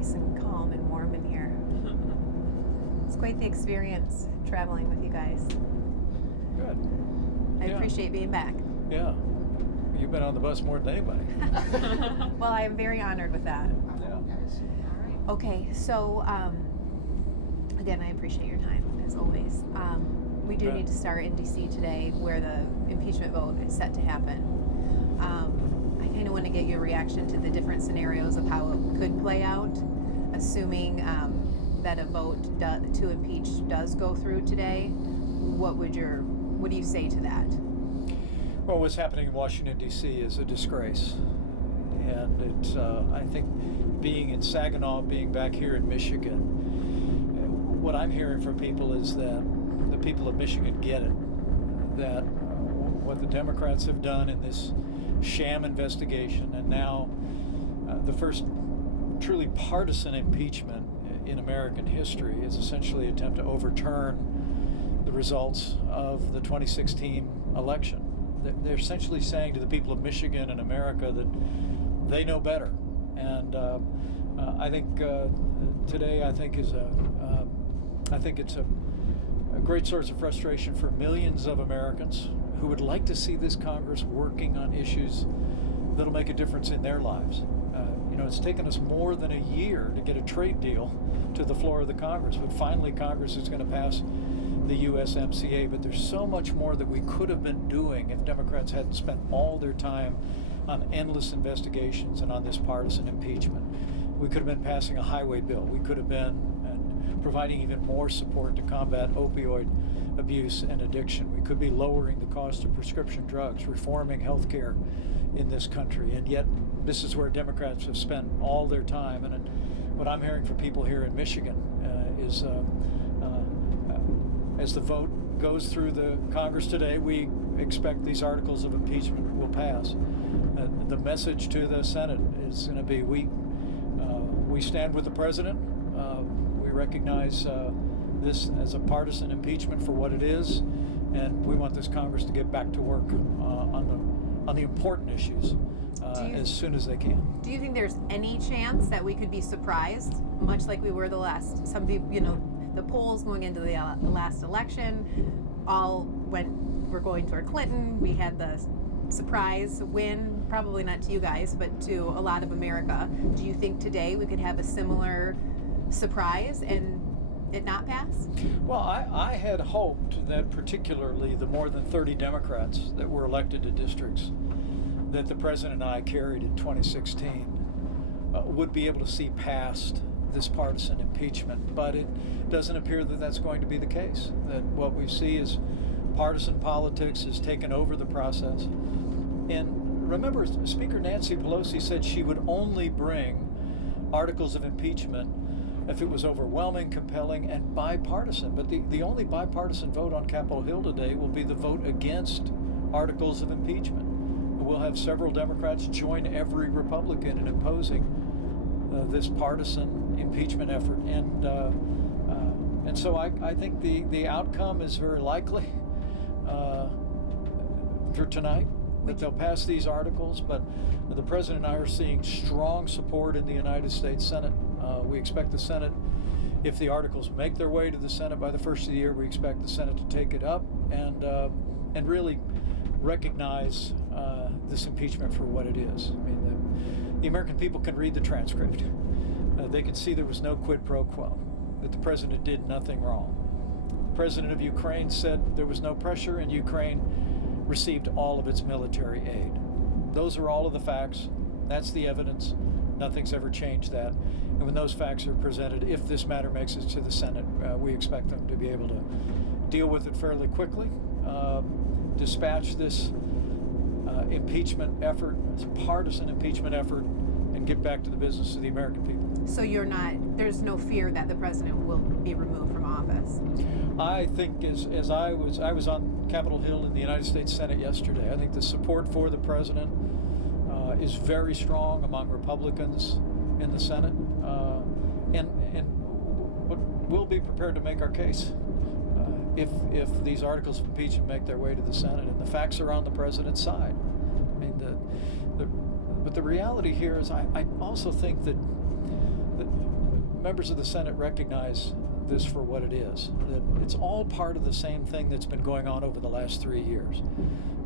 nice and calm and warm in here. It's quite the experience traveling with you guys. Good. I appreciate being back. Yeah. You've been on the bus more than anybody. Well, I am very honored with that. Yeah. Okay, so again, I appreciate your time, as always. We do need to start in D.C. today, where the impeachment vote is set to happen. I kind of want to get your reaction to the different scenarios of how it could play out, assuming that a vote to impeach does go through today. What do you say to that? Well, what's happening in Washington, D.C. is a disgrace. And it's, I think, being in Saginaw, being back here in Michigan, what I'm hearing from people is that the people of Michigan get it, that what the Democrats have done in this sham investigation, and now the first truly partisan impeachment in American history is essentially an attempt to overturn the results of the 2016 election. They're essentially saying to the people of Michigan and America that they know better. And I think today, I think it's a great source of frustration for millions of Americans who would like to see this Congress working on issues that'll make a difference in their lives. It's taken us more than a year to get a trade deal to the floor of the Congress, but finally Congress is going to pass the USMCA. But there's so much more that we could have been doing if Democrats hadn't spent all their time on endless investigations and on this partisan impeachment. We could have been passing a highway bill. We could have been providing even more support to combat opioid abuse and addiction. We could be lowering the cost of prescription drugs, reforming health care in this country. And yet, this is where Democrats have spent all their time. And what I'm hearing from people here in Michigan is as the vote goes through the Congress today, we expect these articles of impeachment will pass. The message to the Senate is going to be, we stand with the president. We recognize this as a partisan impeachment for what it is, and we want this Congress to get back to work on the important issues as soon as they can. Do you think there's any chance that we could be surprised, much like we were some people, the polls going into the last election all were going toward Clinton. We had the surprise win, probably not to you guys, but to a lot of America. Do you think today we could have a similar surprise and it not pass? Well, I had hoped that particularly the more than 30 Democrats that were elected to districts that the president and I carried in 2016 would be able to see past this partisan impeachment. But it doesn't appear that that's going to be the case, that what we see is partisan politics has taken over the process. And remember, Speaker Nancy Pelosi said she would only bring articles of impeachment if it was overwhelming, compelling, and bipartisan. But the only bipartisan vote on Capitol Hill today will be the vote against articles of impeachment. We'll have several Democrats join every Republican in opposing this partisan impeachment effort. And so I think the outcome is very likely for tonight, that they'll pass these articles. But the president and I are seeing strong support in the United States Senate. We expect the Senate, if the articles make their way to the Senate by the first of the year, we expect the Senate to take it up and really recognize this impeachment for what it is. I mean, the American people can read the transcript. They can see there was no quid pro quo, that the president did nothing wrong. The president of Ukraine said there was no pressure, and Ukraine received all of its military aid. Those are all of the facts. That's the evidence. Nothing's ever changed that. And when those facts are presented, if this matter makes it to the Senate, we expect them to be able to deal with it fairly quickly, dispatch this impeachment effort, this partisan impeachment effort, and get back to the business of the American people. So there's no fear that the president will be removed from office? I think as I was on Capitol Hill in the United States Senate yesterday, I think the support for the president is very strong among Republicans in the Senate, and we'll be prepared to make our case if these articles of impeachment make their way to the Senate and the facts are on the president's side. I mean, but the reality here is I also think that members of the Senate recognize this for what it is, that it's all part of the same thing that's been going on over the last 3 years.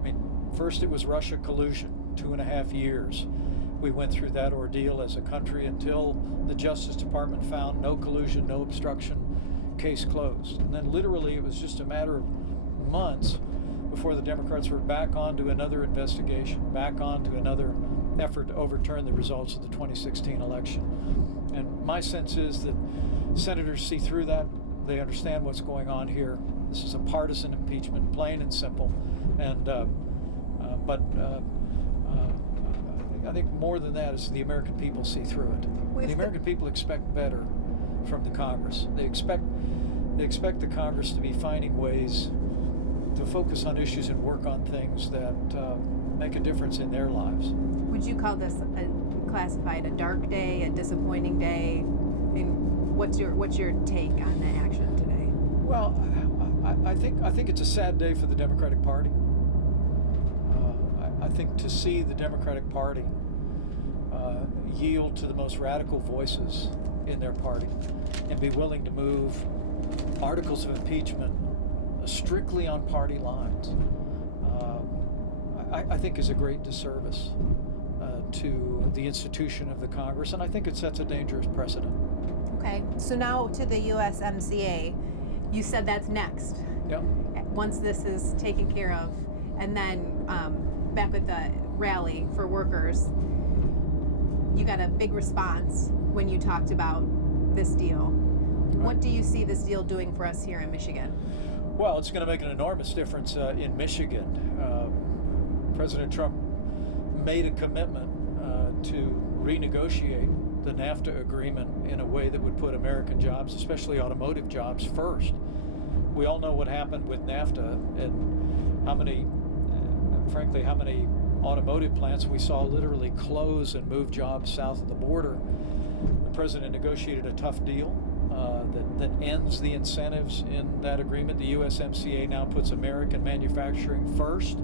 I mean, first it was Russia collusion, 2.5 years. We went through that ordeal as a country until the Justice Department found no collusion, no obstruction, case closed. And then literally it was just a matter of months before the Democrats were back onto another investigation, back onto another effort to overturn the results of the 2016 election. And my sense is that senators see through that. They understand what's going on here. This is a partisan impeachment, plain and simple. And I think more than that is the American people see through it. The American people expect better from the Congress. They expect the Congress to be finding ways to focus on issues and work on things that make a difference in their lives. Would you call this classified a dark day, a disappointing day? I mean, what's your take on the action today? Well, I think it's a sad day for the Democratic Party. I think to see the Democratic Party yield to the most radical voices in their party and be willing to move articles of impeachment strictly on party lines, I think is a great disservice to the institution of the Congress, and I think it sets a dangerous precedent. Okay, so now to the USMCA. You said that's next. Yep. Once this is taken care of, and then back with the rally for workers, you got a big response when you talked about this deal. Right. What do you see this deal doing for us here in Michigan? Well, it's going to make an enormous difference in Michigan. President Trump made a commitment to renegotiate the NAFTA agreement in a way that would put American jobs, especially automotive jobs, first. We all know what happened with NAFTA and how many automotive plants we saw literally close and move jobs south of the border. The president negotiated a tough deal that ends the incentives in that agreement. The USMCA now puts American manufacturing first.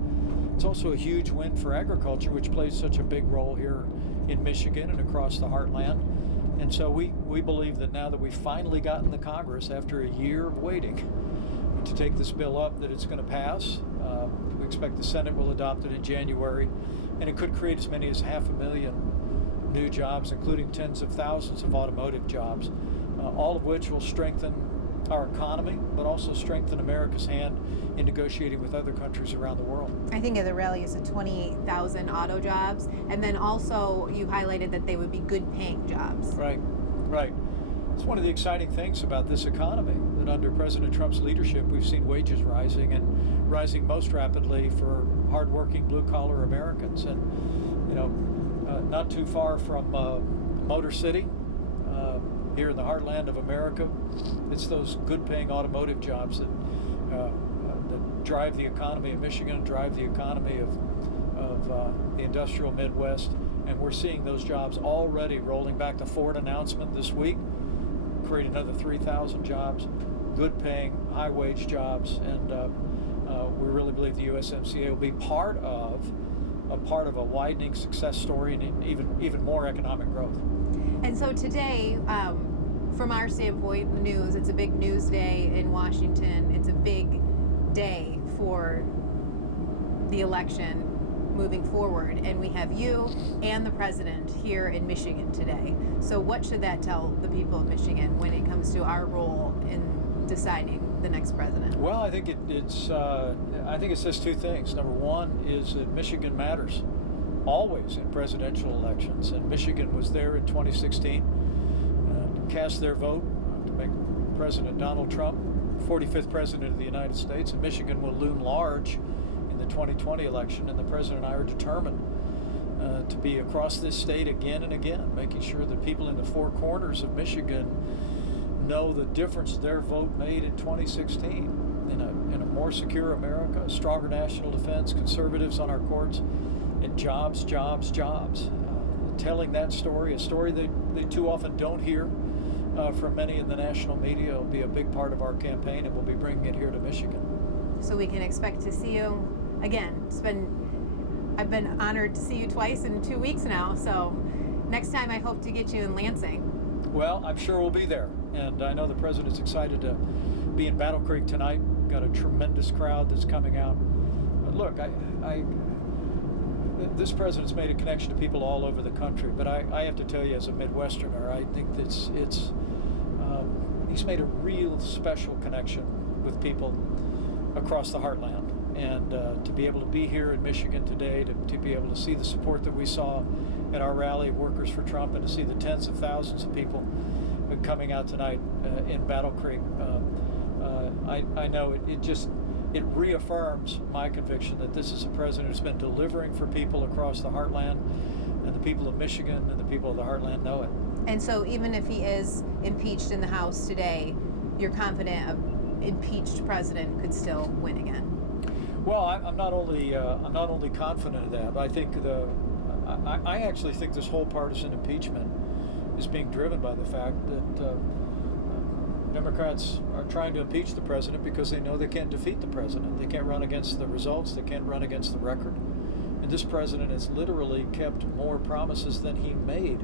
It's also a huge win for agriculture, which plays such a big role here in Michigan and across the heartland. And so we believe that now that we've finally gotten the Congress, after a year of waiting, to take this bill up, that it's going to pass. We expect the Senate will adopt it in January, and it could create as many as 500,000 new jobs, including tens of thousands of automotive jobs, all of which will strengthen our economy, but also strengthen America's hand in negotiating with other countries around the world. I think at the rally you said 28,000 auto jobs, and then also you highlighted that they would be good paying jobs. Right. It's one of the exciting things about this economy, that under President Trump's leadership, we've seen wages rising, and rising most rapidly for hardworking blue-collar Americans. And, not too far from Motor City, here in the heartland of America, it's those good-paying automotive jobs that drive the economy of Michigan, drive the economy of the industrial Midwest, and we're seeing those jobs already rolling back. The Ford announcement this week create another 3,000 jobs, good-paying, high-wage jobs, and we really believe the USMCA will be part of a widening success story and even more economic growth. And so today, from our standpoint, the news, it's a big news day in Washington. It's a big day for the election moving forward. And we have you and the president here in Michigan today. So what should that tell the people of Michigan when it comes to our role in deciding the next president? Well, I think it says two things. Number one is that Michigan matters always in presidential elections, and Michigan was there in 2016 to cast their vote to make President Donald Trump 45th president of the United States, and Michigan will loom large in the 2020 election, and the president and I are determined to be across this state again and again, making sure that people in the four corners of Michigan know the difference their vote made in 2016 in a more secure America, a stronger national defense, conservatives on our courts, and jobs. Telling that story, a story they too often don't hear from many in the national media, will be a big part of our campaign, and we'll be bringing it here to Michigan. So we can expect to see you again. I've been honored to see you twice in 2 weeks now, so next time I hope to get you in Lansing. Well, I'm sure we'll be there, and I know the president's excited to be in Battle Creek tonight. Got a tremendous crowd that's coming out. But look, this president's made a connection to people all over the country, but I have to tell you, as a Midwesterner, I think that he's made a real special connection with people across the heartland. And to be able to be here in Michigan today, to be able to see the support that we saw at our rally of Workers for Trump, and to see the tens of thousands of people coming out tonight in Battle Creek, I know it reaffirms my conviction that this is a president who's been delivering for people across the heartland, and the people of Michigan and the people of the heartland know it. And so even if he is impeached in the House today, you're confident an impeached president could still win again? Well, I'm not only confident of that, but I think I actually think this whole partisan impeachment is being driven by the fact that Democrats are trying to impeach the president because they know they can't defeat the president. They can't run against the results. They can't run against the record. And this president has literally kept more promises than he made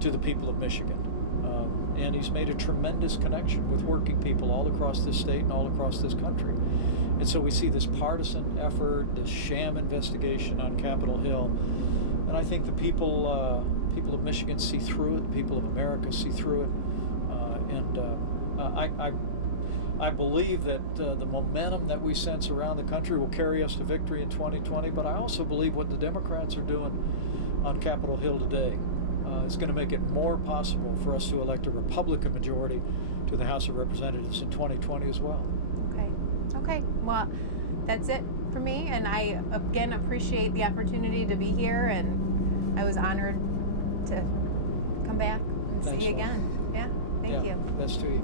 to the people of Michigan. And he's made a tremendous connection with working people all across this state and all across this country. And so we see this partisan effort, this sham investigation on Capitol Hill. And I think the people of Michigan see through it, the people of America see through it. I believe that the momentum that we sense around the country will carry us to victory in 2020, but I also believe what the Democrats are doing on Capitol Hill today is going to make it more possible for us to elect a Republican majority to the House of Representatives in 2020 as well. Okay. Well, that's it for me, and I again appreciate the opportunity to be here, and I was honored to come back and Thanks, see you again. Yeah, thank you. That's to you.